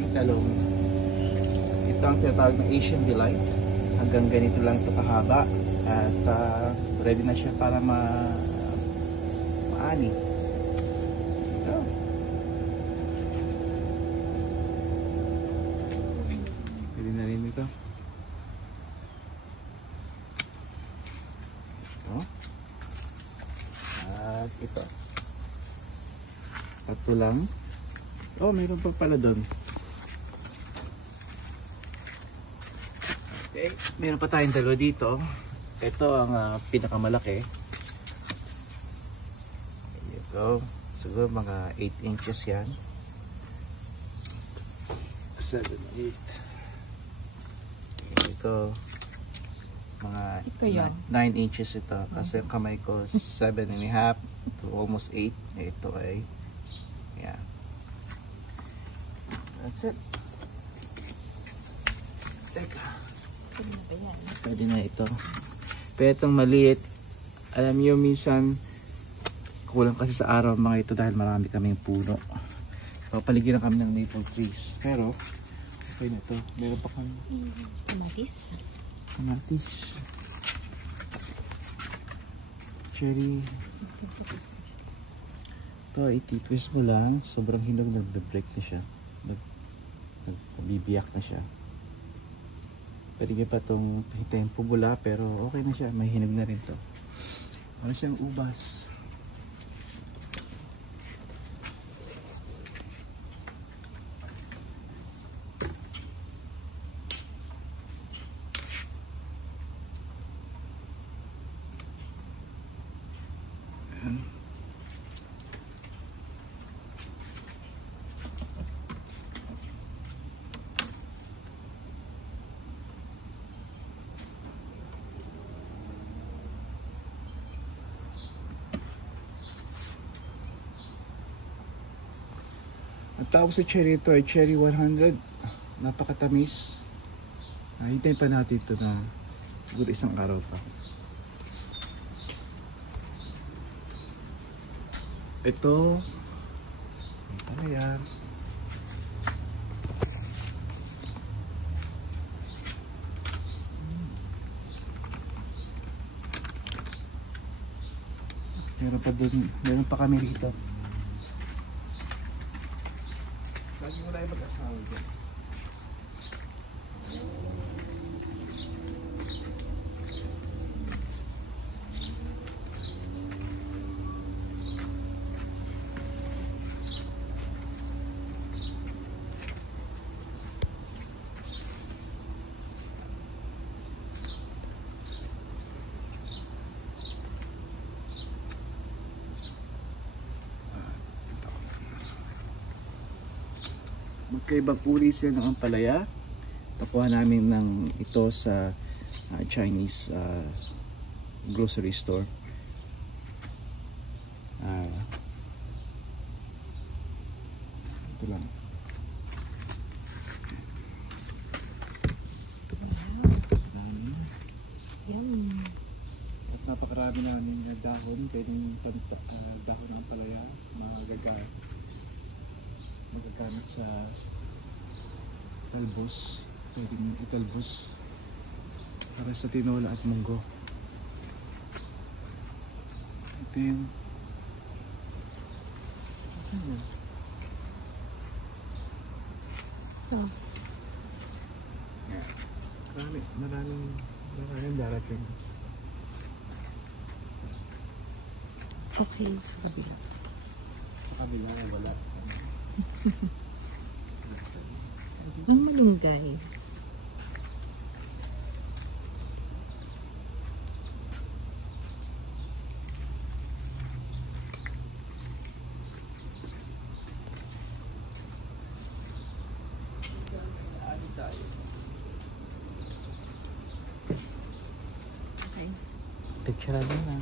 aming talong. Ito ang tinatawag ng Asian Delight. Hanggang ganito lang ito kahaba. At ready na siya para maani. Ito. Pwede na rin ito. Ito. At ito. Tatlo lang. Oh, mayroon pa pala doon. Okay, meron pa tayong dalawa dito. Ito ang pinakamalaki. Ito, siguro mga 8 inches yan. 7, 8. Ito, mga 9 inches ito. Kasi kamay ko 7.5 to almost 8. Ito ay, yeah. That's it. Teka. Pwede na ito. Pero itong maliit, alam niyo minsan kulang kasi sa araw mga ito dahil marami kaming puno. So paligyan kami ng maple trees. Pero okay na ito. Meron pa kami kamatis. Kamatis. Cherry. Ito, iti-twist mo lang. Sobrang hinog, nagbe-break na siya. Nagbibiyak na siya. Pwede nyo pa itong hintayin pumula pero okay na siya. May hinog na rin ito. Ano siyang ubas. Ang tawag sa cherry ito ay cherry 100. Napakatamis. Hintayin pa natin ito na siguro isang araw pa. Ito ayan. Meron pa kami dito. Lagi mo tayo mag-asawa dyan. Magkaibang uri sila ng ampalaya. Nakuha namin ng ito sa Chinese grocery store. Ito lang. At napakarami namin na dahon. Pwedeng dahon ng ampalaya. Magagamit sa talbos. Pwede nyo italbos para sa tinola at munggo. Ito yung saan yun? Maraming darating. Okay, sa kabila. Sa kabila ay wala. Ang malunggay. Okay. Picture na.